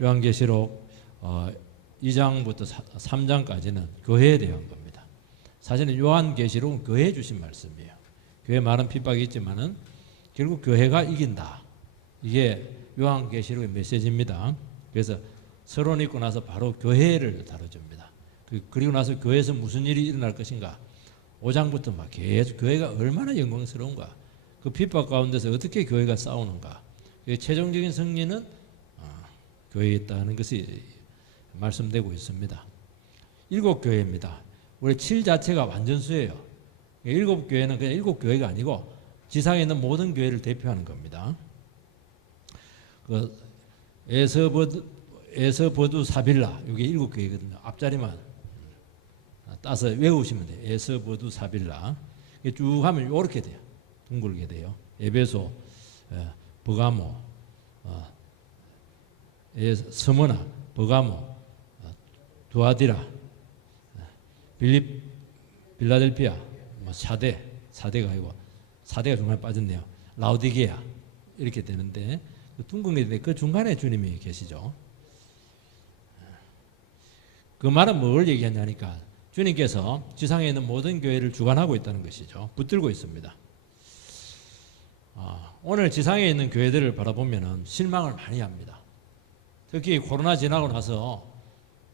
요한계시록 2장부터 3장까지는 교회에 대한 겁니다. 사실은 요한계시록은 교회에 주신 말씀이에요. 교회 많은 핍박이 있지만은 결국 교회가 이긴다. 이게 요한계시록의 메시지입니다. 그래서 서론 읽고 나서 바로 교회를 다뤄줍니다. 그리고 나서 교회에서 무슨 일이 일어날 것인가. 5장부터 막 계속 교회가 얼마나 영광스러운가. 그 핍박 가운데서 어떻게 교회가 싸우는가. 최종적인 승리는 교회에 있다는 것이 말씀되고 있습니다. 7교회입니다. 우리 7 자체가 완전수예요. 7교회는 그냥 7교회가 아니고 지상에 있는 모든 교회를 대표하는 겁니다. 그 에스버두 사빌라, 이게 7교회거든요. 앞자리만 따서 외우시면 돼요. 에스버두 사빌라. 쭉 하면 이렇게 돼요. 둥글게 돼요. 에베소, 버가모, 스무나, 버가모, 두아디라, 빌라델피아, 사대가 아니고 사대가 중간에 빠졌네요. 라오디게아 이렇게 되는데 둥근 게 있는데 그 중간에 주님이 계시죠. 그 말은 뭘 얘기하냐니까 주님께서 지상에 있는 모든 교회를 주관하고 있다는 것이죠. 붙들고 있습니다. 오늘 지상에 있는 교회들을 바라보면 실망을 많이 합니다. 특히 코로나 지나고 나서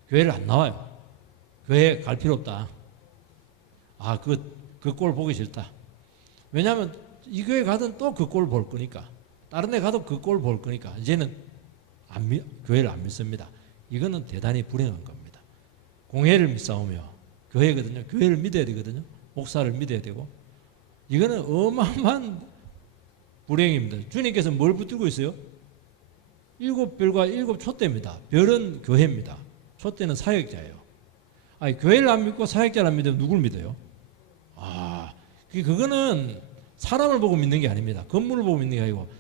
교회를 안 나와요. 교회 갈 필요 없다. 그 꼴 보기 싫다. 왜냐하면 이 교회 가든 또 그 꼴 볼 거니까, 다른 데 가도 그 꼴 볼 거니까 이제는 교회를 안 믿습니다. 이거는 대단히 불행한 겁니다. 공회를 믿사오며 교회거든요. 교회를 믿어야 되거든요. 목사를 믿어야 되고. 이거는 어마어마한 불행입니다. 주님께서 뭘 붙들고 있어요? 7별과 7 촛대입니다. 별은 교회입니다. 촛대는 사역자예요. 교회를 안 믿고 사역자를 안 믿으면 누굴 믿어요? 그거는 사람을 보고 믿는 게 아닙니다. 건물을 보고 믿는 게 아니고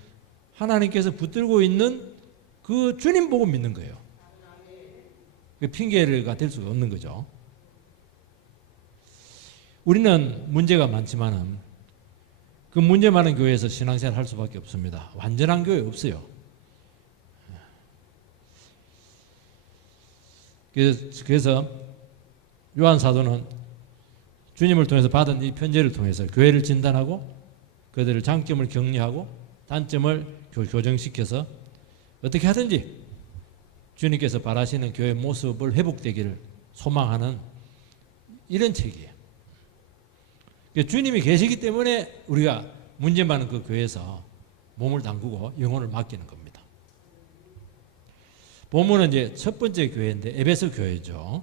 하나님께서 붙들고 있는 그 주님 보고 믿는 거예요. 핑계가 될 수가 없는 거죠. 우리는 문제가 많지만은 그 문제 많은 교회에서 신앙생활 할 수밖에 없습니다. 완전한 교회 없어요. 그래서 요한 사도는 주님을 통해서 받은 이 편지를 통해서 교회를 진단하고 그들의 장점을 격려하고 단점을 교정시켜서 어떻게 하든지 주님께서 바라시는 교회 모습을 회복되기를 소망하는 이런 책이에요. 주님이 계시기 때문에 우리가 문제 많은 그 교회에서 몸을 담그고 영혼을 맡기는 겁니다. 본문은 이제 첫 번째 교회인데 에베소 교회죠.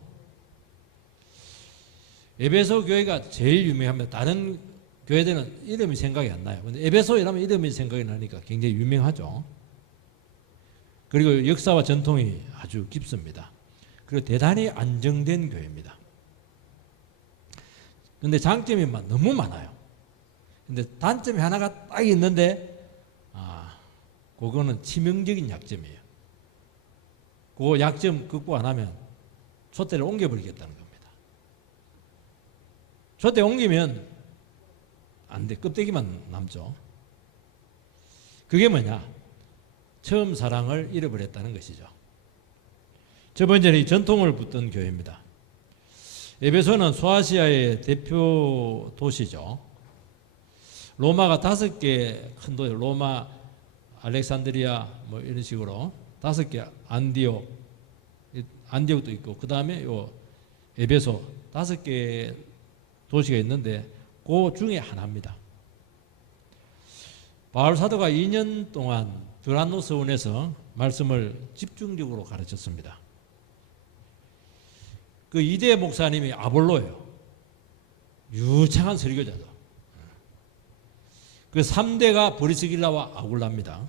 에베소 교회가 제일 유명합니다. 다른 교회들은 이름이 생각이 안 나요. 근데 에베소 이라면 이름이 생각이 나니까 굉장히 유명하죠. 그리고 역사와 전통이 아주 깊습니다. 그리고 대단히 안정된 교회입니다. 근데 장점이 너무 많아요. 근데 단점이 하나가 딱 있는데 그거는 치명적인 약점이에요. 그 약점 극복 안 하면 촛대를 옮겨버리겠다는 겁니다. 촛대 옮기면 안 돼. 껍데기만 남죠. 그게 뭐냐? 처음 사랑을 잃어버렸다는 것이죠. 첫 번째는 이 전통을 붙든 교회입니다. 에베소는 소아시아의 대표 도시죠. 로마가 5개 큰 도시, 로마, 알렉산드리아 뭐 이런 식으로 5개, 안디옥도 있고 그 다음에 요 에베소 5개 도시가 있는데 그 중에 하나입니다. 바울 사도가 2년 동안 드란노 서원에서 말씀을 집중적으로 가르쳤습니다. 그 2대 목사님이 아볼로예요. 유창한 설교자죠. 그 3대가 보리스길라와 아굴라입니다.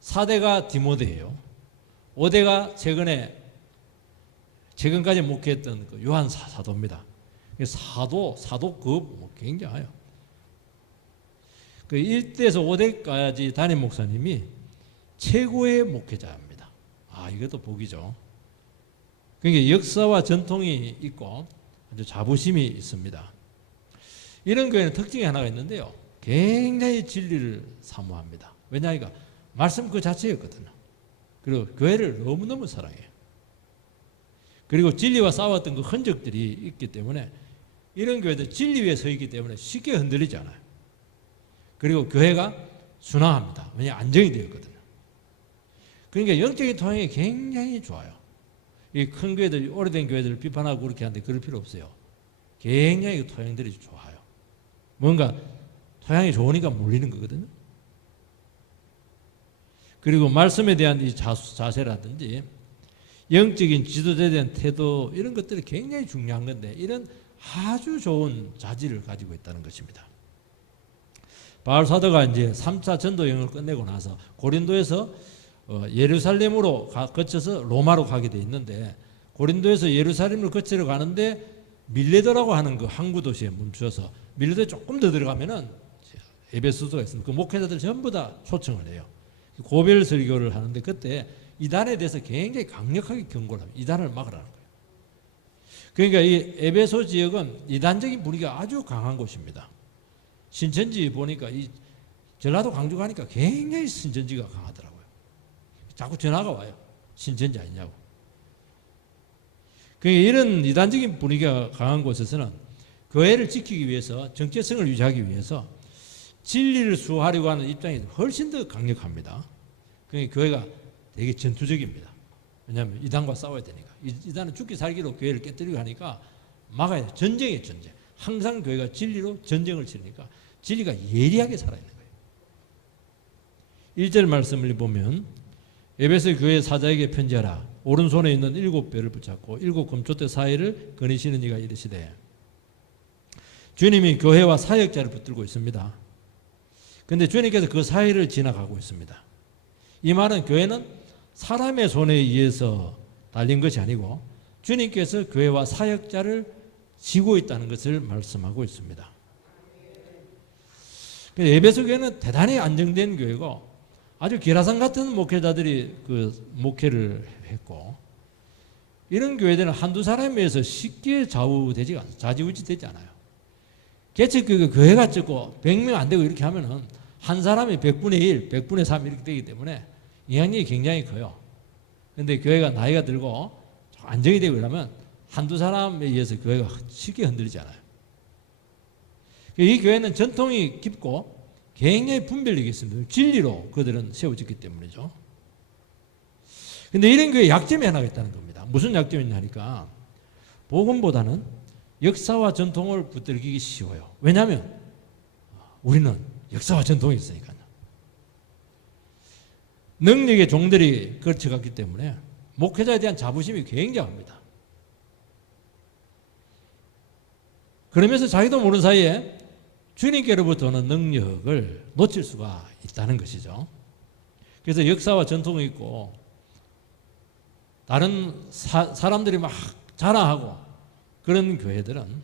4대가 디모데예요. 5대가 최근까지 목회했던 그 요한 사도입니다. 사도급 굉장해요. 그 1대에서 5대까지 담임 목사님이 최고의 목회자입니다. 이것도 복이죠. 그러니까 역사와 전통이 있고 아주 자부심이 있습니다. 이런 교회는 특징이 하나가 있는데요. 굉장히 진리를 사모합니다. 왜냐하니까 말씀 그 자체였거든요. 그리고 교회를 너무너무 사랑해요. 그리고 진리와 싸웠던 그 흔적들이 있기 때문에 이런 교회도 진리 위에 서 있기 때문에 쉽게 흔들리지 않아요. 그리고 교회가 순항합니다. 왜냐하면 안정이 되었거든요. 그러니까 영적인 통행이 굉장히 좋아요. 이 큰 교회들, 오래된 교회들을 비판하고 그렇게 하는데 그럴 필요 없어요. 굉장히 토양들이 좋아요. 뭔가 토양이 좋으니까 몰리는 거거든요. 그리고 말씀에 대한 이 자세라든지 영적인 지도자에 대한 태도 이런 것들이 굉장히 중요한 건데 이런 아주 좋은 자질을 가지고 있다는 것입니다. 바울 사도가 이제 3차 전도 여행을 끝내고 나서 고린도에서 예루살렘으로 거쳐서 로마로 가게 돼 있는데 고린도에서 예루살렘을 거치러 가는데 밀레도라고 하는 그 항구 도시에 멈춰서 밀레도에 조금 더 들어가면은 에베소서가 있습니다. 그 목회자들 전부 다 초청을 해요. 고별 설교를 하는데 그때 이단에 대해서 굉장히 강력하게 경고를 합니다. 이단을 막으라는 거예요. 그러니까 이 에베소 지역은 이단적인 분위기가 아주 강한 곳입니다. 신천지 보니까 이 전라도 광주 가니까 굉장히 신천지가 강하더라고요. 자꾸 전화가 와요. 신천지 아니냐고. 그러니까 이런 이단적인 분위기가 강한 곳에서는 교회를 지키기 위해서 정체성을 유지하기 위해서 진리를 수호하려고 하는 입장이 훨씬 더 강력합니다. 그러니까 교회가 되게 전투적입니다. 왜냐하면 이단과 싸워야 되니까. 이단은 죽기 살기로 교회를 깨뜨리고 하니까 막아야 돼. 전쟁이에요, 전쟁. 항상 교회가 진리로 전쟁을 치르니까 진리가 예리하게 살아있는 거예요. 1절 말씀을 보면 에베소 교회 사자에게 편지하라. 오른손에 있는 7뼈를 붙잡고 7 금초대 사이를 거니시는 이가 이르시되. 주님이 교회와 사역자를 붙들고 있습니다. 그런데 주님께서 그 사이를 지나가고 있습니다. 이 말은 교회는 사람의 손에 의해서 달린 것이 아니고 주님께서 교회와 사역자를 지고 있다는 것을 말씀하고 있습니다. 에베소 교회는 대단히 안정된 교회고 아주 기라상 같은 목회자들이 그 목회를 했고 이런 교회들은 한두 사람에 의해서 쉽게 좌지우지 되지 않아요. 개척교회가 교회가 적고 100명 안 되고 이렇게 하면은 한 사람이 100분의 1, 100분의 3 이렇게 되기 때문에 영향력이 굉장히 커요. 그런데 교회가 나이가 들고 안정이 되고 이러면 한두 사람에 의해서 교회가 쉽게 흔들리지 않아요. 이 교회는 전통이 깊고 굉장히 분별력이 있습니다. 진리로 그들은 세워졌기 때문이죠. 그런데 이런 교회에 약점이 하나가 있다는 겁니다. 무슨 약점이 있냐니까 복음보다는 역사와 전통을 붙들기기 쉬워요. 왜냐하면 우리는 역사와 전통이 있으니까요. 능력의 종들이 거쳐갔기 때문에 목회자에 대한 자부심이 굉장합니다. 그러면서 자기도 모르는 사이에 주님께로부터 오는 능력을 놓칠 수가 있다는 것이죠. 그래서 역사와 전통이 있고 다른 사람들이 막 자랑하고 그런 교회들은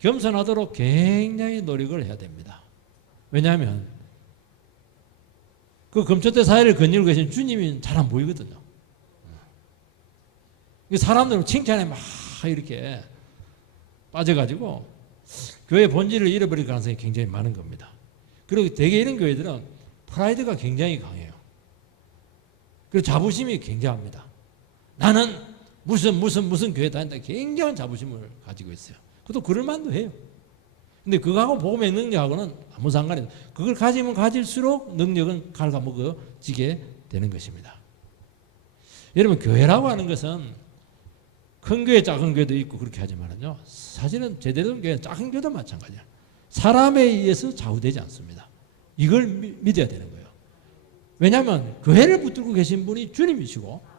겸손하도록 굉장히 노력을 해야 됩니다. 왜냐하면 그 금초대 사이를 거닐고 계신 주님이 잘 안 보이거든요. 사람들은 칭찬에 막 이렇게 빠져가지고 교회 본질을 잃어버릴 가능성이 굉장히 많은 겁니다. 그리고 대개 이런 교회들은 프라이드가 굉장히 강해요. 그리고 자부심이 굉장합니다. 나는 무슨 교회 다닌다 굉장한 자부심을 가지고 있어요. 그것도 그럴만도 해요. 근데 그거하고 복음의 능력하고는 아무 상관이 없어요. 그걸 가지면 가질수록 능력은 갉아먹어지게 되는 것입니다. 여러분 교회라고 하는 것은 큰 교회 작은 교회도 있고 그렇게 하지만요. 사실은 제대로 된 교회는 작은 교회도 마찬가지야. 사람에 의해서 좌우되지 않습니다. 이걸 믿어야 되는 거예요. 왜냐하면 교회를 붙들고 계신 분이 주님이시고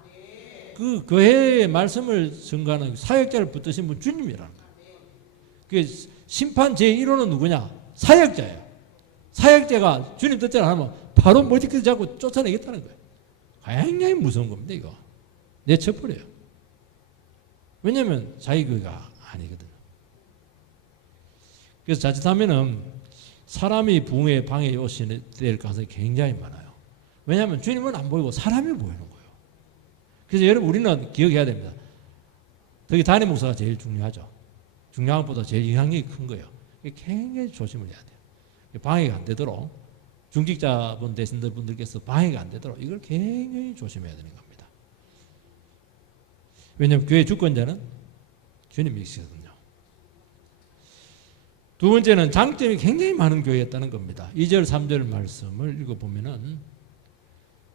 그 교회의 말씀을 전가하는 사역자를 붙드신 분 주님이라는 거예요. 그 심판 제1호는 누구냐? 사역자예요. 사역자가 주님 뜻대로 하면 바로 머리끝 잡고 쫓아내겠다는 거예요. 굉장히 무서운 겁니다. 이거 내쳐버려요. 왜냐하면 자기 교회가 아니거든요. 그래서 자칫하면은 사람이 부흥의 방해에 오시게 될 가능성이 굉장히 많아요. 왜냐하면 주님은 안 보이고 사람이 보이는 거예요. 그래서 여러분 우리는 기억해야 됩니다. 특히 단임 목사가 제일 중요하죠. 중요한 것보다 제일 영향력이 큰 거예요. 굉장히 조심을 해야 돼요. 방해가 안 되도록 중직자분 되신 분들께서 방해가 안 되도록 이걸 굉장히 조심해야 되는 겁니다. 왜냐하면 교회 주권자는 주님이시거든요. 두 번째는 장점이 굉장히 많은 교회였다는 겁니다. 2절 3절 말씀을 읽어보면은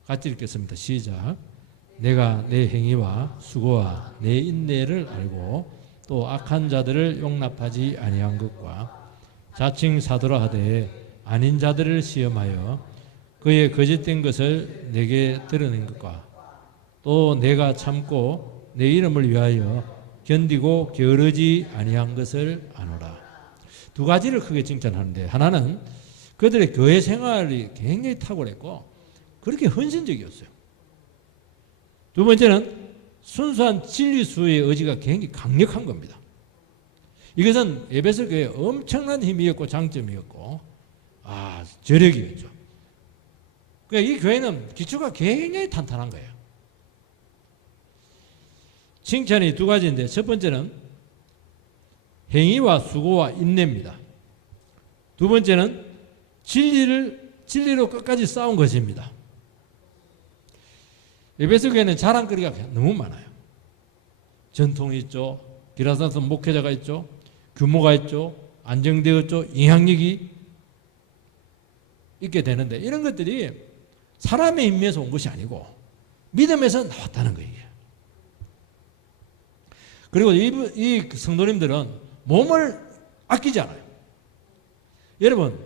같이 읽겠습니다. 시작. 내가 내 행위와 수고와 내 인내를 알고 또 악한 자들을 용납하지 아니한 것과 자칭 사도라 하되 아닌 자들을 시험하여 그의 거짓된 것을 내게 드러낸 것과 또 내가 참고 내 이름을 위하여 견디고 게으르지 아니한 것을 아노라. 두 가지를 크게 칭찬하는데, 하나는 그들의 교회 생활이 굉장히 탁월했고 그렇게 헌신적이었어요. 두 번째는 순수한 진리 수의 의지가 굉장히 강력한 겁니다. 이것은 에베소 교회의 엄청난 힘이었고 장점이었고 저력이었죠. 그러니까 이 교회는 기초가 굉장히 탄탄한 거예요. 칭찬이 두 가지인데, 첫 번째는 행위와 수고와 인내입니다. 두 번째는 진리로 끝까지 싸운 것입니다. 에베소 교회는 자랑거리가 너무 많아요. 전통이 있죠. 기라사도 목회자가 있죠. 규모가 있죠. 안정되었죠. 영향력이 있게 되는데, 이런 것들이 사람의 힘에서 온 것이 아니고 믿음에서 나왔다는 거예요. 그리고 이 성도님들은 몸을 아끼지 않아요. 여러분,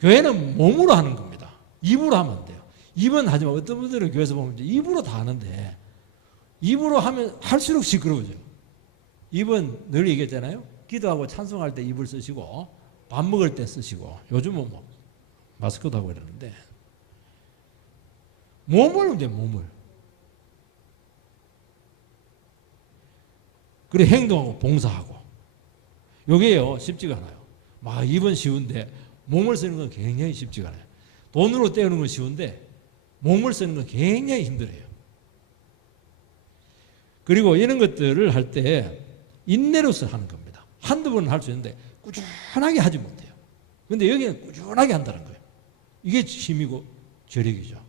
교회는 몸으로 하는 겁니다. 입으로 하면 안 돼요. 입은 하지만 어떤 분들은 교회에서 보면 입으로 다 하는데, 입으로 하면 할수록 시끄러워져요. 입은 늘 얘기했잖아요. 기도하고 찬송할 때 입을 쓰시고 밥 먹을 때 쓰시고, 요즘은 뭐 마스크도 하고 이러는데, 몸을 그래 행동하고 봉사하고, 요게요 쉽지가 않아요. 입은 쉬운데 몸을 쓰는 건 굉장히 쉽지가 않아요. 돈으로 때우는 건 쉬운데 몸을 쓰는 건 굉장히 힘들어요. 그리고 이런 것들을 할 때 인내로서 하는 겁니다. 한두 번은 할 수 있는데 꾸준하게 하지 못해요. 그런데 여기는 꾸준하게 한다는 거예요. 이게 힘이고 저력이죠.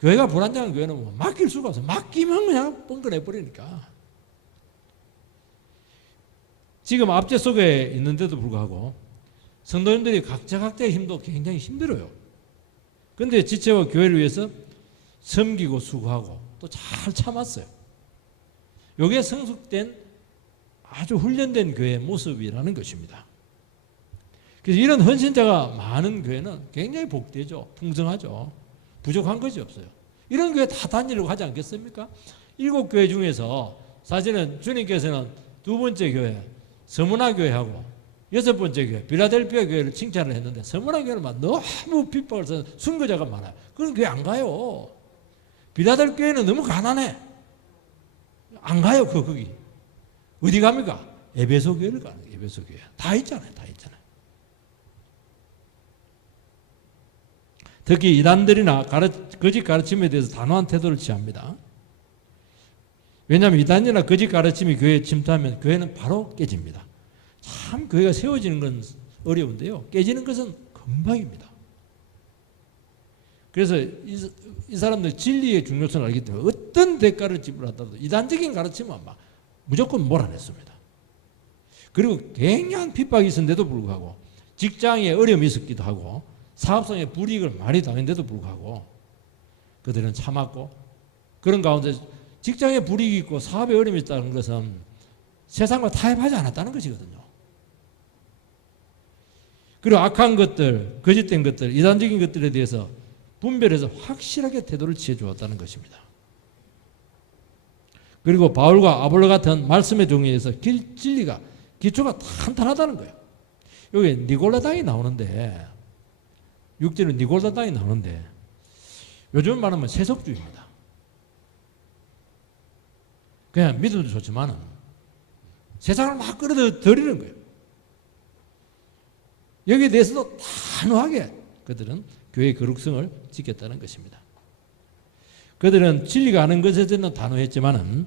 교회가 불안정한 교회는 뭐 맡길 수가 없어요. 맡기면 그냥 뻥꺼내버리니까. 지금 압제 속에 있는데도 불구하고 성도님들이 각자의 힘도 굉장히 힘들어요. 그런데 지체와 교회를 위해서 섬기고 수고하고 또 잘 참았어요. 이게 성숙된 아주 훈련된 교회의 모습이라는 것입니다. 그래서 이런 헌신자가 많은 교회는 굉장히 복되죠. 풍성하죠. 부족한 것이 없어요. 이런 교회 다 다니려고 하지 않겠습니까? 7교회 중에서 사실은 주님께서는 두 번째 교회 서문화 교회하고 6번째 교회 빌라델피아 교회를 칭찬을 했는데, 서문화 교회는 너무 핍박을 해서 순교자가 많아요. 그런 교회 안 가요. 빌라델피아 교회는 너무 가난해. 안 가요. 거기 어디 갑니까? 에베소 교회를 가는 거예요. 에베소 교회 다 있잖아요. 특히 이단들이나 거짓 가르침에 대해서 단호한 태도를 취합니다. 왜냐하면 이단이나 거짓 가르침이 교회에 침투하면 교회는 바로 깨집니다. 참 교회가 세워지는 건 어려운데요, 깨지는 것은 금방입니다. 그래서 이 사람들 진리의 중요성을 알기 때문에 어떤 대가를 지불하더라도 이단적인 가르침은 무조건 몰아냈습니다. 그리고 굉장한 핍박이 있었는데도 불구하고, 직장에 어려움이 있었기도 하고 사업성에 불이익을 많이 당했는데도 불구하고 그들은 참았고, 그런 가운데 직장에 불이익이 있고 사업에 어려움이 있다는 것은 세상과 타협하지 않았다는 것이거든요. 그리고 악한 것들, 거짓된 것들, 이단적인 것들에 대해서 분별해서 확실하게 태도를 취해 주었다는 것입니다. 그리고 바울과 아볼로 같은 말씀의 종에 의해서 진리가, 기초가 탄탄하다는 거예요. 여기 니골라당이 나오는데, 6절은 니골라당이 나오는데, 요즘 말하면 세속주의입니다. 그냥 믿음도 좋지만 세상을 막 끌어들이는 거예요. 여기에 대해서도 단호하게 그들은 교회의 거룩성을 지켰다는 것입니다. 그들은 진리가 아는 것에서는 단호했지만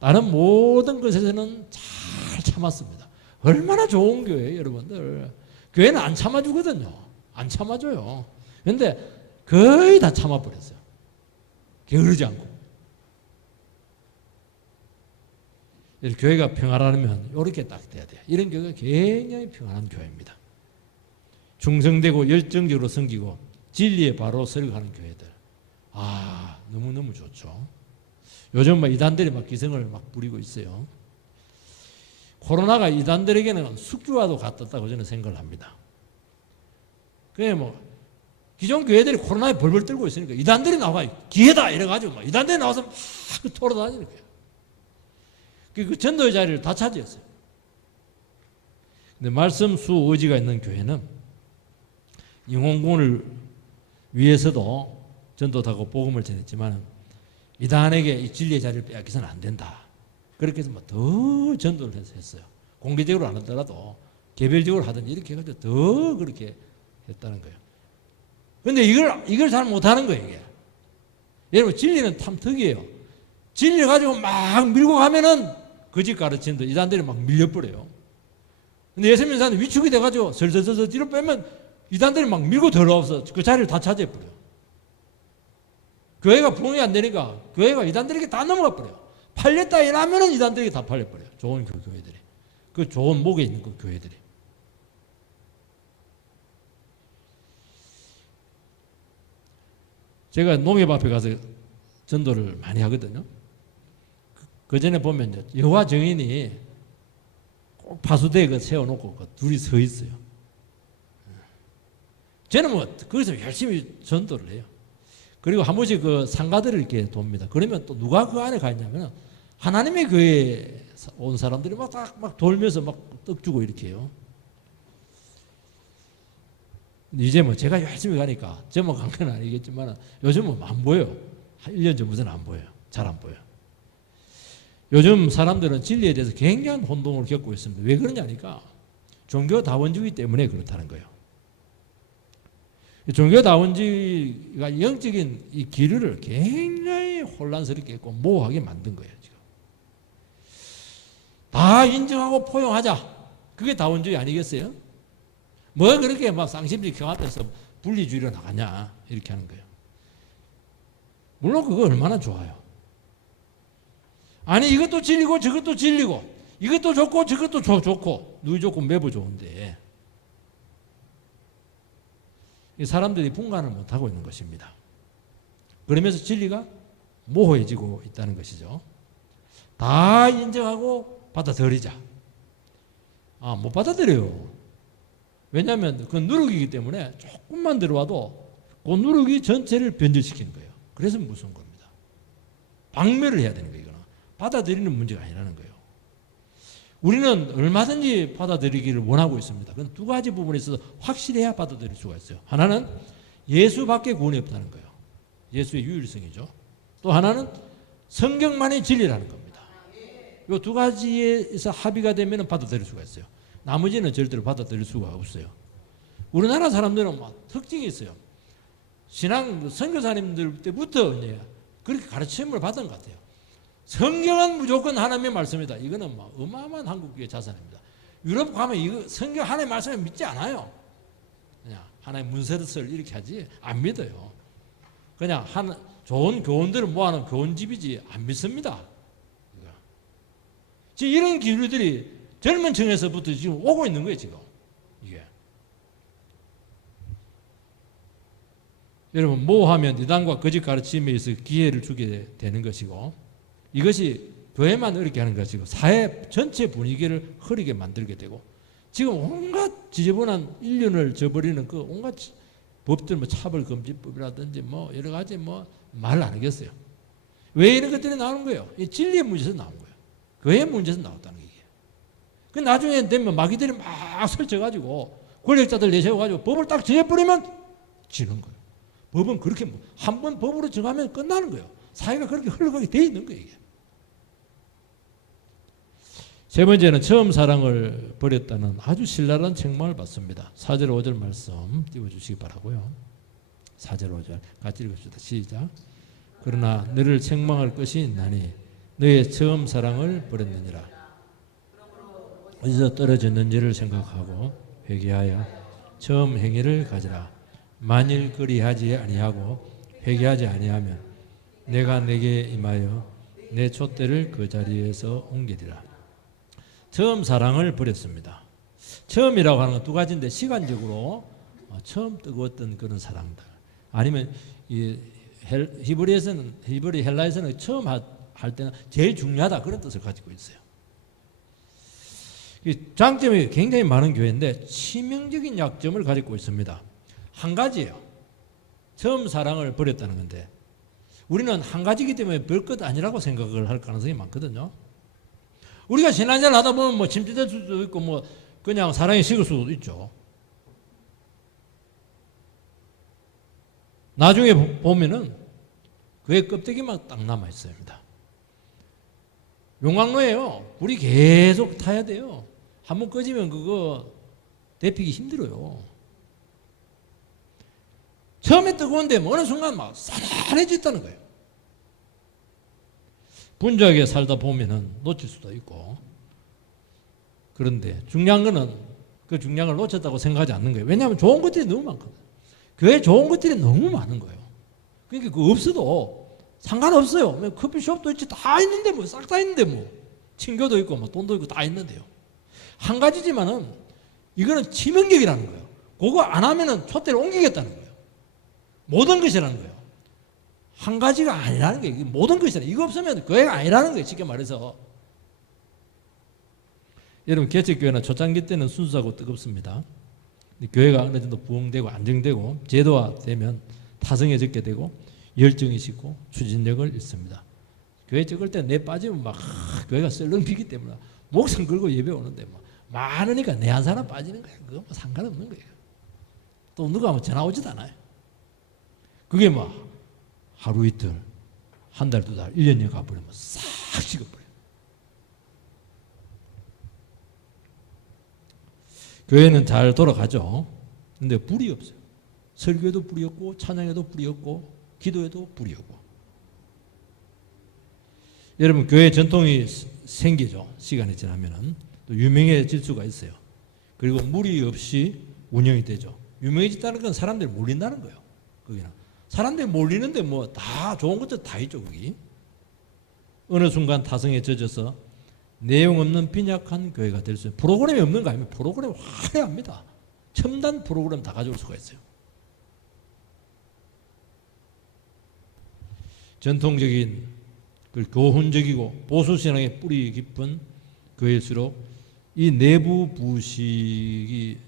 다른 모든 것에서는 잘 참았습니다. 얼마나 좋은 교회예요, 여러분들. 교회는 안 참아주거든요. 안 참아줘요. 그런데 거의 다 참아버렸어요. 게으르지 않고. 교회가 평안하려면 이렇게 딱 돼야 돼요. 이런 교회가 굉장히 평안한 교회입니다. 충성되고 열정적으로 섬기고 진리에 바로 설교하는 교회들. 너무너무 좋죠. 요즘 막 이단들이 막 기승을 막 부리고 있어요. 코로나가 이단들에게는 숙주와도 같았다고 저는 생각을 합니다. 그게 뭐 기존 교회들이 코로나에 벌벌 떨고 있으니까 이단들이 나와 기회다 이래가지고 막 이단들이 나와서 막 돌아다니는 거예요. 그 전도의 자리를 다 차지했어요. 근데 말씀 수 의지가 있는 교회는 영혼군을 위해서도 전도하고 복음을 전했지만 이단에게 이 진리의 자리를 빼앗기서는 안 된다. 그렇게 해서 더 전도를 했어요. 공개적으로 안 하더라도 개별적으로 하든지 이렇게 해가지고 더 그렇게 했다는 거예요. 근데 이걸 잘 못하는 거예요, 이게. 여러분, 진리는 참 특이해요. 진리를 가지고 막 밀고 가면은 거짓 가르치는데 이단들이 막 밀려버려요. 근데 예수님 사는 위축이 돼가지고 슬슬슬 뒤로 빼면 이단들이 막 밀고 들어와서 그 자리를 다 차지해버려요. 교회가 부흥이 안 되니까 교회가 이단들에게 다 넘어가 버려요. 팔렸다 이러면은 이단들에게 다 팔려버려요. 좋은 교회들이. 그 좋은 목에 있는 그 교회들이. 제가 농협 앞에 가서 전도를 많이 하거든요. 그 전에 보면 여호와 증인이 꼭 파수대에 세워놓고 둘이 서 있어요. 저는 뭐 거기서 열심히 전도를 해요. 그리고 한 번씩 그 상가들을 이렇게 돕니다. 그러면 또 누가 그 안에 가 있냐면 하나님의 교회에 온 사람들이 막 돌면서 막 떡 주고 이렇게 해요. 이제 뭐 제가 열심히 가니까 제뭐 간 건 아니겠지만 요즘은 안 보여요. 한 1년 전부터는 안 보여요. 잘 안 보여요. 요즘 사람들은 진리에 대해서 굉장한 혼동을 겪고 있습니다. 왜 그러냐니까 종교다원주의 때문에 그렇다는 거예요. 종교다원주의가 영적인 이 기류를 굉장히 혼란스럽게 했고 모호하게 만든 거예요. 지금 다 인정하고 포용하자. 그게 다원주의 아니겠어요? 뭐 그렇게 막 쌍심지 경합해서 분리주의로 나가냐 이렇게 하는 거예요. 물론 그거 얼마나 좋아요. 아니 이것도 진리고 저것도 진리고 이것도 좋고 저것도 좋고 누이 좋고 매부 좋은데 이 사람들이 분간을 못하고 있는 것입니다. 그러면서 진리가 모호해지고 있다는 것이죠. 다 인정하고 받아들이자. 못 받아들여요. 왜냐하면 그건 누룩이기 때문에 조금만 들어와도 그 누룩이 전체를 변질시키는 거예요. 그래서 무서운 겁니다. 박멸을 해야 되는 거예요. 이거는 받아들이는 문제가 아니라는 거예요. 우리는 얼마든지 받아들이기를 원하고 있습니다. 그건 두 가지 부분에 있어서 확실해야 받아들일 수가 있어요. 하나는 예수밖에 구원이 없다는 거예요. 예수의 유일성이죠. 또 하나는 성경만이 진리라는 겁니다. 이 두 가지에서 합의가 되면 받아들일 수가 있어요. 나머지는 절대로 받아들일 수가 없어요. 우리나라 사람들은 막 특징이 있어요. 신앙 선교사님들 때부터 그렇게 가르침을 받은 것 같아요. 성경은 무조건 하나님의 말씀이다. 이거는 막 어마어마한 한국교회 자산입니다. 유럽 가면 이거 성경 하나님의 말씀을 믿지 않아요. 그냥 하나의 문서를 이렇게 하지 안 믿어요. 그냥 좋은 교훈들을 모아놓은 교훈집이지 안 믿습니다. 지금 이런 기류들이 젊은 층에서부터 지금 오고 있는 거예요, 지금. 이게. 여러분, 모호하면 이단과 거짓 가르침에 의해서 기회를 주게 되는 것이고, 이것이 교회만 어렵게 하는 것이고, 사회 전체 분위기를 흐리게 만들게 되고, 지금 온갖 지저분한 인륜을 저버리는 그 온갖 법들, 뭐 차별금지법이라든지 뭐 여러 가지 뭐 말 안 하겠어요. 왜 이런 것들이 나오는 거예요? 이 진리의 문제에서 나온 거예요. 교회 문제에서 나왔다는 게. 그 나중에 되면 마귀들이 막 설쳐가지고 권력자들 내세워가지고 법을 딱 정해버리면 지는 거예요. 법은 그렇게 한 번 법으로 정하면 끝나는 거예요. 사회가 그렇게 흘러가게 돼 있는 거예요. 이게. 세 번째는 처음 사랑을 버렸다는 아주 신랄한 책망을 받습니다. 4절 5절 말씀 띄워주시기 바라고요. 4절 5절 같이 읽읍시다. 시작. 그러나 너를 책망할 것이 있나니 너의 처음 사랑을 버렸느니라. 어디서 떨어졌는지를 생각하고 회개하여 처음 행위를 가지라. 만일 그리하지 아니하고 회개하지 아니하면 내가 내게 임하여 내 촛대를 그 자리에서 옮기리라. 처음 사랑을 버렸습니다. 처음이라고 하는 건 두 가지인데, 시간적으로 처음 뜨거웠던 그런 사랑들, 아니면 이 히브리 헬라에서는 처음 할 때는 제일 중요하다, 그런 뜻을 가지고 있어요. 장점이 굉장히 많은 교회인데 치명적인 약점을 가지고 있습니다. 한 가지예요. 처음 사랑을 버렸다는 건데, 우리는 한 가지이기 때문에 별것 아니라고 생각을 할 가능성이 많거든요. 우리가 신앙생활 하다 보면 뭐 침체될 수도 있고 뭐 그냥 사랑이 식을 수도 있죠. 나중에 보면은 그의 껍데기만 딱 남아 있습니다. 용광로예요. 불이 계속 타야 돼요. 한번 꺼지면 그거 데피기 힘들어요. 처음에 뜨거운데 어느 순간 막 살살해졌다는 거예요. 분주하게 살다 보면은 놓칠 수도 있고, 그런데 중요한 거는 그 중요한 걸 놓쳤다고 생각하지 않는 거예요. 왜냐하면 좋은 것들이 너무 많거든. 교회에 좋은 것들이 너무 많은 거예요. 그러니까 그거 없어도 상관없어요. 커피숍도 있지, 다 있는데 뭐, 싹 다 있는데 뭐, 친교도 있고 뭐 돈도 있고 다 있는데요. 한 가지지만은 이거는 치명적이라는 거예요. 그거 안 하면은 촛대를 옮기겠다는 거예요. 모든 것이라는 거예요. 한 가지가 아니라는 거예요. 모든 것이라는 거예요. 이거 없으면 교회가 아니라는 거예요. 쉽게 말해서. 여러분, 개척교회나 초창기 때는 순수하고 뜨겁습니다. 교회가 어느 정도 부흥되고 안정되고 제도화되면 타성해졌게 되고 열정이 식고 추진력을 잃습니다. 교회 적을 때 내 빠지면 막 교회가 썰렁피기 때문에 목숨 걸고 예배 오는데 뭐 많으니까 내 한 사람 빠지는 거예요. 그거 뭐 상관없는 거예요. 또 누가 하면 전화 오지도 않아요. 그게 막 하루 이틀, 한 달, 두 달, 1년이 가버리면 싹 식어버려요. 교회는 잘 돌아가죠. 근데 불이 없어요. 설교에도 불이 없고, 찬양에도 불이 없고, 기도에도 불이 없고. 여러분, 교회 전통이 생기죠. 시간이 지나면은 또 유명해질 수가 있어요. 그리고 무리 없이 운영이 되죠. 유명해졌다는 건 사람들이 몰린다는 거예요. 거기는 사람들이 몰리는데 뭐 다 좋은 것들 다 있죠. 거기 어느 순간 타성에 젖어서 내용 없는 빈약한 교회가 될 수 있어요. 프로그램이 없는 거 아니면 프로그램이 화려합니다. 첨단 프로그램 다 가져올 수가 있어요. 전통적인 교훈적이고 보수신앙의 뿌리 깊은 교회일수록 이 내부 부식이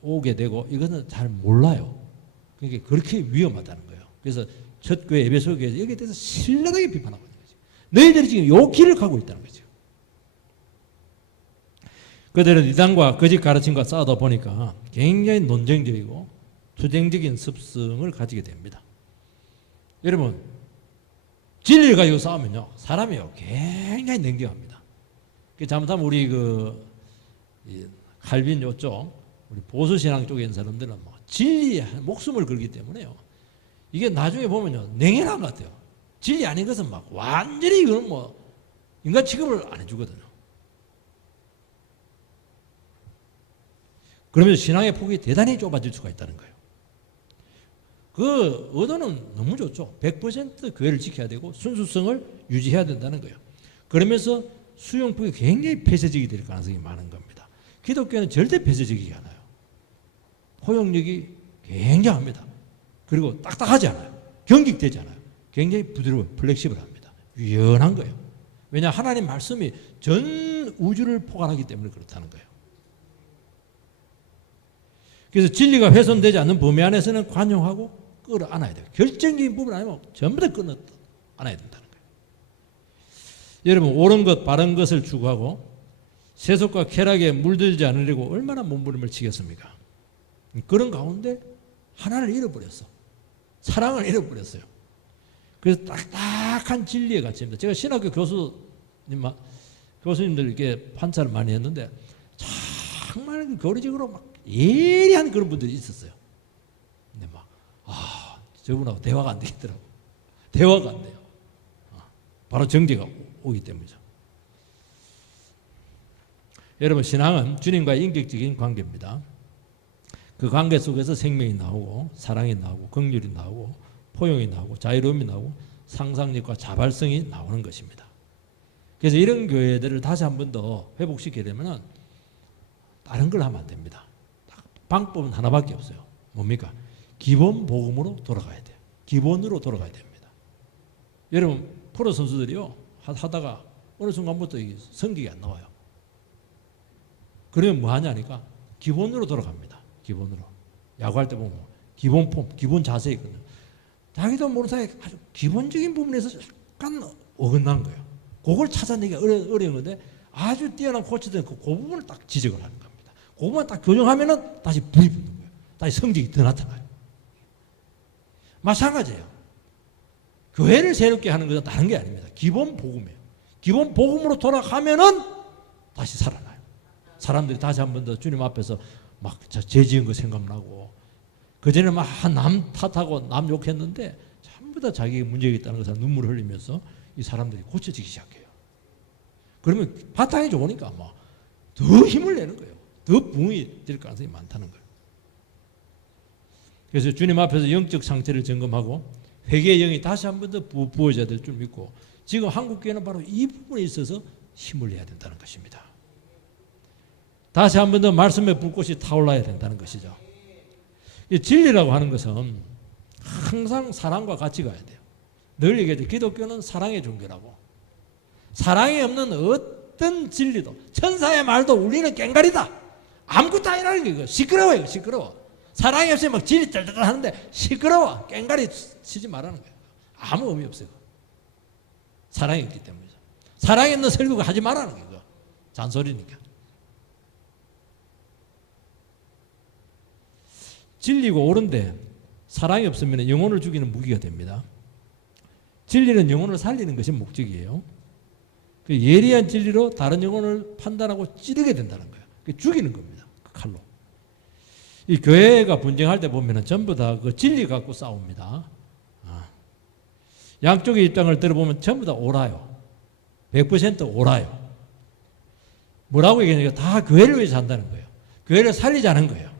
오게 되고 이것은 잘 몰라요. 그러니까 그렇게 위험하다는 거예요. 그래서 첫 교회 에베소 교회에서 여기에 대해서 신랄하게 비판하고 있는 거죠. 너희들이 지금 요 길을 가고 있다는 거죠. 그들은 이단과 거짓 가르침과 싸우다 보니까 굉장히 논쟁적이고 투쟁적인 습성을 가지게 됩니다. 여러분, 진리를 가지고 싸우면요, 사람이요 굉장히 냉정합니다. 잘못하면 우리 칼빈 요쪽, 우리 보수신앙 쪽에 있는 사람들은 막 진리에 목숨을 걸기 때문에요. 이게 나중에 보면요 냉혈한 것 같아요. 진리 아닌 것은 막 완전히 이거는 뭐 인간 취급을 안 해주거든요. 그러면서 신앙의 폭이 대단히 좁아질 수가 있다는 거예요. 그 의도는 너무 좋죠. 100% 교회를 지켜야 되고 순수성을 유지해야 된다는 거예요. 그러면서 수용폭이 굉장히 폐쇄적이 될 가능성이 많은 겁니다. 기독교는 절대 폐쇄적이지 않아요. 포용력이 굉장합니다. 그리고 딱딱하지 않아요. 경직되지 않아요. 굉장히 부드러워요. 플렉시블합니다. 유연한 거예요. 왜냐, 하나님 말씀이 전 우주를 포괄하기 때문에 그렇다는 거예요. 그래서 진리가 훼손되지 않는 범위 안에서는 관용하고 끌어안아야 돼요. 결정적인 부분 아니면 전부 다 끌어안아야 된다는 거예요. 여러분, 옳은 것, 바른 것을 추구하고 세속과 쾌락에 물들지 않으려고 얼마나 몸부림을 치겠습니까? 그런 가운데 하나를 잃어버렸어. 사랑을 잃어버렸어요. 그래서 딱딱한 진리의 가치입니다. 제가 신학교 교수님들에게 판사를 많이 했는데 정말 교리적으로 막 예리한 그런 분들이 있었어요. 근데 저분하고 대화가 안 되겠더라고. 대화가 안 돼요. 바로 정죄가 오기 때문이죠. 여러분, 신앙은 주님과의 인격적인 관계입니다. 그 관계 속에서 생명이 나오고 사랑이 나오고 긍휼이 나오고 포용이 나오고 자유로움이 나오고 상상력과 자발성이 나오는 것입니다. 그래서 이런 교회들을 다시 한 번 더 회복시키려면 다른 걸 하면 안 됩니다. 방법은 하나밖에 없어요. 뭡니까? 기본 복음으로 돌아가야 돼요. 기본으로 돌아가야 됩니다. 여러분 프로 선수들이요 하다가 어느 순간부터 성적이 안 나와요. 그러면 뭐 하냐니까 기본으로 돌아갑니다. 기본으로. 야구할 때 보면 기본 폼, 기본 자세 있거든요. 자기도 모르는 사이에 아주 기본적인 부분에서 약간 어긋난 거예요. 그걸 찾아내기가 어려운 건데 아주 뛰어난 코치들은 그 부분을 딱 지적을 하는 겁니다. 그 부분을 딱 교정하면은 다시 불이 붙는 거예요. 다시 성적이 더 나타나요. 마찬가지예요. 교회를 새롭게 하는 것은 다른 게 아닙니다. 기본 복음이에요. 기본 복음으로 돌아가면은 다시 살아나요. 사람들이 다시 한 번 더 주님 앞에서 막 죄 지은 거 생각나고 그전에 막 남 탓하고 남 욕했는데 전부 다 자기에게 문제가 있다는 것을 눈물을 흘리면서 이 사람들이 고쳐지기 시작해요. 그러면 바탕이 좋으니까 막 더 힘을 내는 거예요. 더 부흥이 될 가능성이 많다는 거예요. 그래서 주님 앞에서 영적 상태를 점검하고 회개의 영이 다시 한 번 더 부어져야 될 줄 믿고 지금 한국교회는 바로 이 부분에 있어서 힘을 내야 된다는 것입니다. 다시 한 번 더 말씀의 불꽃이 타올라야 된다는 것이죠. 이 진리라고 하는 것은 항상 사랑과 같이 가야 돼요. 늘 얘기하죠. 기독교는 사랑의 종교라고. 사랑이 없는 어떤 진리도 천사의 말도 울리는 꽹과리다. 아무것도 아니라는 게 이거. 시끄러워요. 시끄러워. 사랑이 없으면 막 진리 쩔쩔 하는데 시끄러워. 꽹과리 치지 말라는 거예요. 아무 의미 없어요. 사랑이 없기 때문이죠. 사랑이 없는 설교가 하지 말라는 거예요. 잔소리니까. 진리고 옳은데 사랑이 없으면 영혼을 죽이는 무기가 됩니다. 진리는 영혼을 살리는 것이 목적이에요. 그 예리한 진리로 다른 영혼을 판단하고 찌르게 된다는 거예요. 죽이는 겁니다. 그 칼로. 이 교회가 분쟁할 때 보면 전부 다 그 진리 갖고 싸웁니다. 양쪽의 입장을 들어보면 전부 다 옳아요. 100% 옳아요. 뭐라고 얘기하니까 다 교회를 위해서 한다는 거예요. 교회를 살리자는 거예요.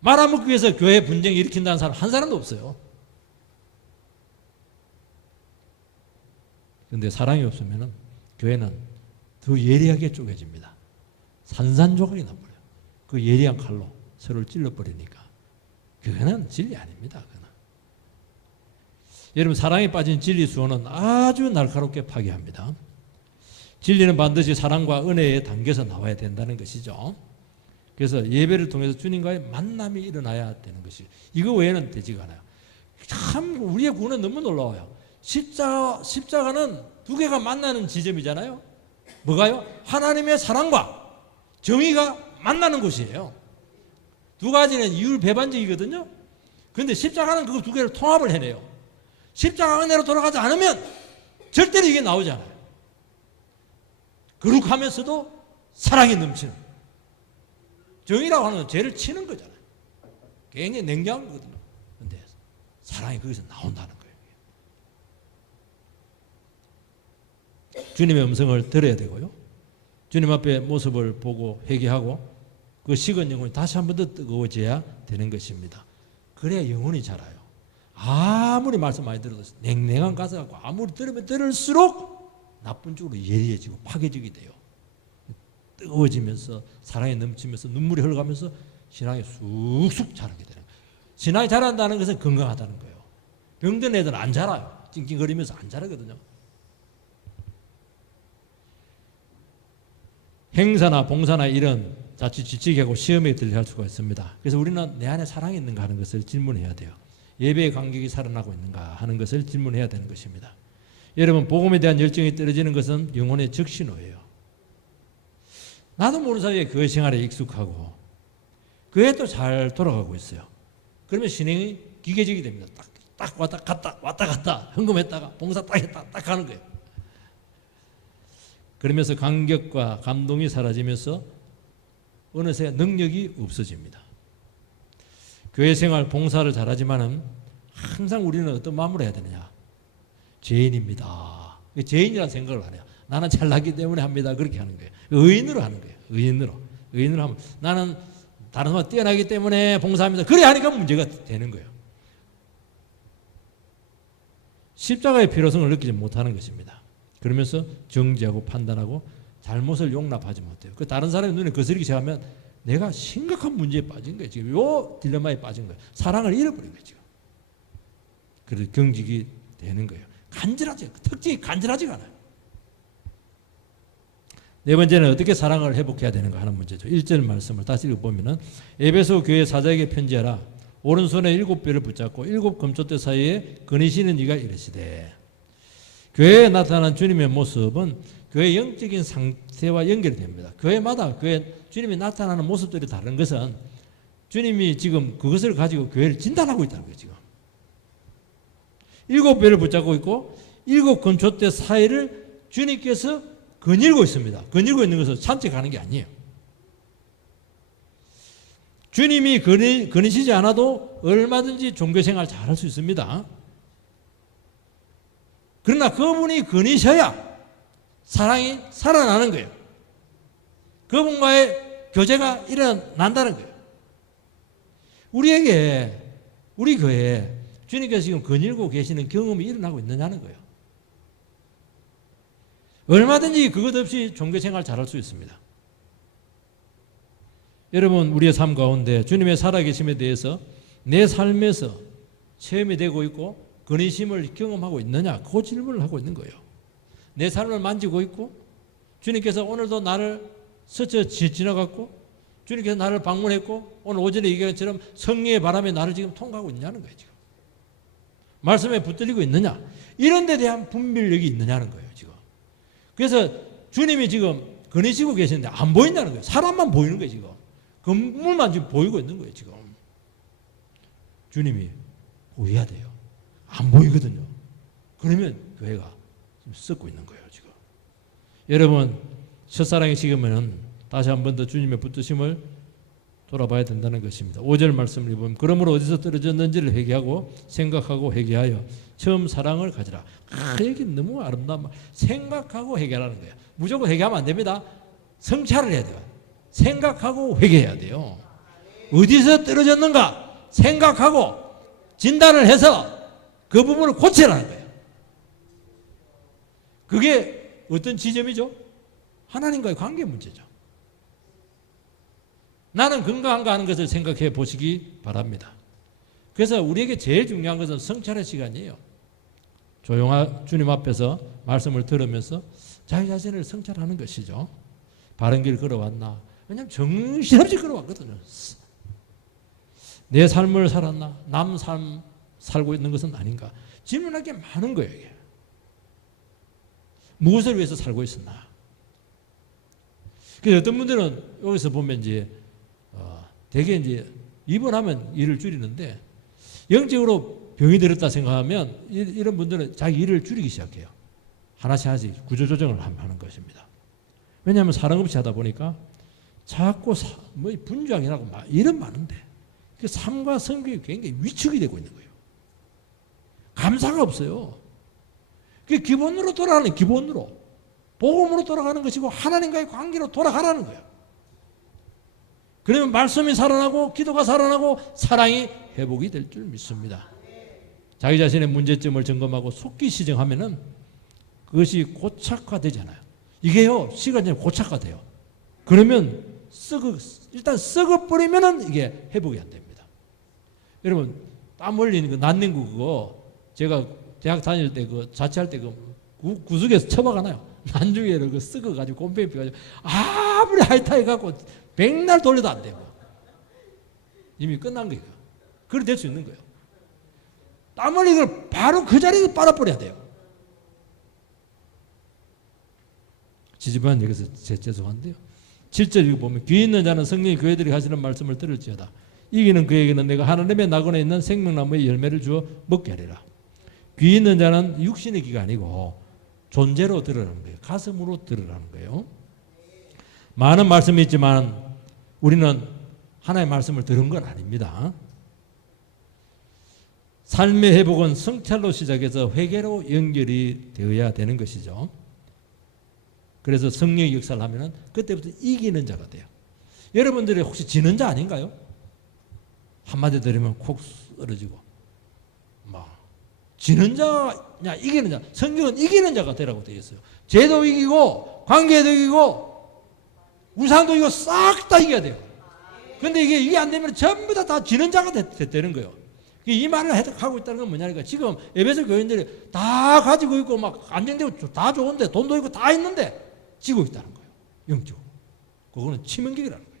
말아먹기 위해서 교회 분쟁 일으킨다는 사람 한 사람도 없어요. 그런데 사랑이 없으면 교회는 더 예리하게 쪼개집니다. 산산조각이 나버려요. 그 예리한 칼로 서로를 찔러버리니까. 그거는 진리 아닙니다. 그거는. 여러분 사랑에 빠진 진리 수호는 아주 날카롭게 파괴합니다. 진리는 반드시 사랑과 은혜에 담겨서 나와야 된다는 것이죠. 그래서 예배를 통해서 주님과의 만남이 일어나야 되는 것이 이거 외에는 되지가 않아요. 참 우리의 구원은 너무 놀라워요. 십자가는 두 개가 만나는 지점이잖아요. 뭐가요? 하나님의 사랑과 정의가 만나는 곳이에요. 두 가지는 이율배반적이거든요. 그런데 십자가는 그 두 개를 통합을 해내요. 십자가 은혜로 돌아가지 않으면 절대로 이게 나오지 않아요. 거룩하면서도 사랑이 넘치는. 정의라고 하는 건 죄를 치는 거잖아요. 굉장히 냉정한 거거든요. 그런데 사랑이 거기서 나온다는 거예요. 주님의 음성을 들어야 되고요. 주님 앞에 모습을 보고 회개하고 그 식은 영혼이 다시 한 번 더 뜨거워져야 되는 것입니다. 그래야 영혼이 자라요. 아무리 말씀 많이 들어도 냉랭한 가사 갖고 아무리 들으면 들을수록 나쁜 쪽으로 예리해지고 파괴적이 돼요. 뜨거워지면서 사랑이 넘치면서 눈물이 흘러가면서 신앙이 쑥쑥 자라게 되는 거예요. 신앙이 자란다는 것은 건강하다는 거예요. 병든 애들은 안 자라요. 찡찡거리면서 안 자라거든요. 행사나 봉사나 이런 자칫 지치게 하고 시험에 들릴 수가 있습니다. 그래서 우리는 내 안에 사랑이 있는가 하는 것을 질문해야 돼요. 예배의 간격이 살아나고 있는가 하는 것을 질문해야 되는 것입니다. 여러분 복음에 대한 열정이 떨어지는 것은 영혼의 적신호예요. 나도 모르는 사이에 교회 생활에 익숙하고 교회도 잘 돌아가고 있어요. 그러면 신앙이 기계적이 됩니다. 딱 왔다 갔다 헌금했다가 봉사 딱 했다 딱 하는 거예요. 그러면서 감격과 감동이 사라지면서 어느새 능력이 없어집니다. 교회 생활 봉사를 잘하지만은 항상 우리는 어떤 마음으로 해야 되느냐? 죄인입니다. 죄인이라는 생각을 안 해요. 나는 잘나기 때문에 합니다. 그렇게 하는 거예요. 의인으로 하는 거예요. 의인으로. 의인을 하면 나는 다른 사람 뛰어나기 때문에 봉사합니다. 그래 하니까 문제가 되는 거예요. 십자가의 필요성을 느끼지 못하는 것입니다. 그러면서 정죄하고 판단하고 잘못을 용납하지 못해요. 그 다른 사람의 눈에 거스르기 시작하면 내가 심각한 문제에 빠진 거예요. 지금 요 딜레마에 빠진 거예요. 사랑을 잃어버린 거예요. 지금. 그래서 경직이 되는 거예요. 간절하지, 특징이 간절하지가 않아요. 네 번째는 어떻게 사랑을 회복해야 되는가 하는 문제죠. 1절 말씀을 다시 읽어보면은 에베소 교회 사자에게 편지하라. 오른손에 7뼈를 붙잡고 7 금초대 사이에 거니시는 이가 이르시되. 교회에 나타난 주님의 모습은 교회의 영적인 상태와 연결이 됩니다. 교회마다 주님이 나타나는 모습들이 다른 것은 주님이 지금 그것을 가지고 교회를 진단하고 있다는 거예요. 지금 7뼈를 붙잡고 있고 7 금초대 사이를 주님께서 거닐고 있습니다. 거닐고 있는 것은 산책하는 게 아니에요. 주님이 거니시지 않아도 얼마든지 종교생활 잘할 수 있습니다. 그러나 그분이 거니셔야 사랑이 살아나는 거예요. 그분과의 교제가 일어난다는 거예요. 우리 교회에 주님께서 지금 거닐고 계시는 경험이 일어나고 있느냐는 거예요. 얼마든지 그것 없이 종교생활 잘할 수 있습니다. 여러분, 우리의 삶 가운데 주님의 살아계심에 대해서 내 삶에서 체험이 되고 있고 거니심을 경험하고 있느냐, 그 질문을 하고 있는 거예요. 내 삶을 만지고 있고 주님께서 오늘도 나를 스쳐 지나갔고 주님께서 나를 방문했고 오늘 오전에 얘기한 것처럼 성령의 바람에 나를 지금 통과하고 있냐는 거예요. 지금 말씀에 붙들리고 있느냐, 이런 데 대한 분별력이 있느냐는 거예요. 지금 그래서 주님이 지금 거니시고 계시는데 안 보인다는 거예요. 사람만 보이는 거예요. 지금 건물만 지금 보이고 있는 거예요. 지금 주님이 보여야 돼요. 안 보이거든요. 그러면 교회가 지금 썩고 있는 거예요. 지금 여러분, 첫사랑이 식으면 다시 한 번 더 주님의 붙드심을 돌아봐야 된다는 것입니다. 5절 말씀을 보면 그러므로 어디서 떨어졌는지를 회개하고 생각하고 회개하여 처음 사랑을 가지라. 여기 너무 아름다운 말. 생각하고 회개하라는 거예요. 무조건 회개하면 안 됩니다. 성찰을 해야 돼요. 생각하고 회개해야 돼요. 어디서 떨어졌는가 생각하고 진단을 해서 그 부분을 고치라는 거예요. 그게 어떤 지점이죠? 하나님과의 관계 문제죠. 나는 건강한가 하는 것을 생각해 보시기 바랍니다. 그래서 우리에게 제일 중요한 것은 성찰의 시간이에요. 조용한 주님 앞에서 말씀을 들으면서 자기 자신을 성찰하는 것이죠. 바른 길 걸어왔나? 왜냐하면 정신없이 걸어왔거든요. 내 삶을 살았나? 남 삶 살고 있는 것은 아닌가? 질문할 게 많은 거예요. 이게. 무엇을 위해서 살고 있었나? 그래서 어떤 분들은 여기서 보면 되게 입원하면 일을 줄이는데 영적으로 병이 들었다 생각하면 이런 분들은 자기 일을 줄이기 시작해요. 하나씩 구조조정을 하는 것입니다. 왜냐하면 사랑 없이 하다 보니까 자꾸 분주하기라고 일은 많은데 그 삶과 성격이 굉장히 위축이 되고 있는 거예요. 감사가 없어요. 그게 기본으로 돌아가는 기본으로 복음으로 돌아가는 것이고 하나님과의 관계로 돌아가라는 거예요. 그러면 말씀이 살아나고 기도가 살아나고 사랑이 회복이 될 줄 믿습니다. 자기 자신의 문제점을 점검하고 속기 시정하면은 그것이 고착화되잖아요. 이게요 시간 지나면 고착화돼요. 그러면 일단 썩어버리면은 이게 회복이 안 됩니다. 여러분 땀 흘리는 거 난냉구 그거 제가 대학 다닐 때 그 자취할 때 그 구석에서 처박아놔요. 난중에를 그 썩어가지고 곰팡이 피가지고 아무리 하이타이 갖고 백날 돌려도 안 돼요. 이미 끝난 거예요. 그래 될 수 있는 거예요. 땀 흘리는 걸 바로 그 자리에 빨아버려야 돼요. 지지부한 여기서 죄송한데요. 7절 이거 보면 귀 있는 자는 성령이 교회들이 하시는 말씀을 들을지어다. 이기는 그에게는 내가 하나님의 나그네에 있는 생명나무의 열매를 주어 먹게 하리라. 귀 있는 자는 육신의 귀가 아니고 존재로 들으라는 거예요. 가슴으로 들으라는 거예요. 많은 말씀이 있지만 우리는 하나의 말씀을 들은 건 아닙니다. 삶의 회복은 성찰로 시작해서 회개로 연결이 되어야 되는 것이죠. 그래서 성령의 역사를 하면은 그때부터 이기는 자가 돼요. 여러분들이 혹시 지는 자 아닌가요? 한마디 들으면 콕 쓰러지고 막 지는 자냐 이기는 자. 성경은 이기는 자가 되라고 되어 있어요. 죄도 이기고 관계도 이기고 우상도 이기고 싹 다 이겨야 돼요. 근데 이게 안 되면 전부 다 지는 자가 되는 거예요. 이 말을 해석하고 있다는 건 뭐냐니까 지금 에베소 교인들이 다 가지고 있고 막 안정되고 다 좋은데 돈도 있고 다 있는데 지고 있다는 거예요. 영적으로. 그거는 치명적이라는 거예요.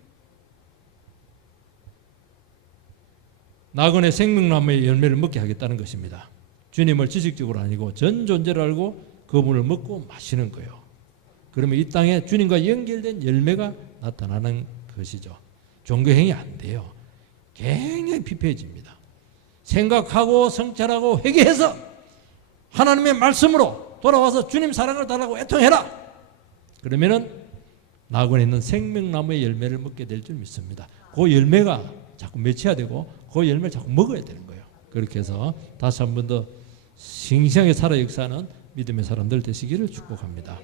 나그네 생명나무의 열매를 먹게 하겠다는 것입니다. 주님을 지식적으로 아니고 전 존재를 알고 그분을 먹고 마시는 거예요. 그러면 이 땅에 주님과 연결된 열매가 나타나는 것이죠. 종교행위 안 돼요. 굉장히 피폐해집니다. 생각하고 성찰하고 회개해서 하나님의 말씀으로 돌아와서 주님 사랑을 달라고 애통해라. 그러면은 나그네 있는 생명나무의 열매를 먹게 될 줄 믿습니다. 그 열매가 자꾸 맺혀야 되고 그 열매를 자꾸 먹어야 되는 거예요. 그렇게 해서 다시 한 번 더 싱싱하게 살아 역사하는 믿음의 사람들 되시기를 축복합니다.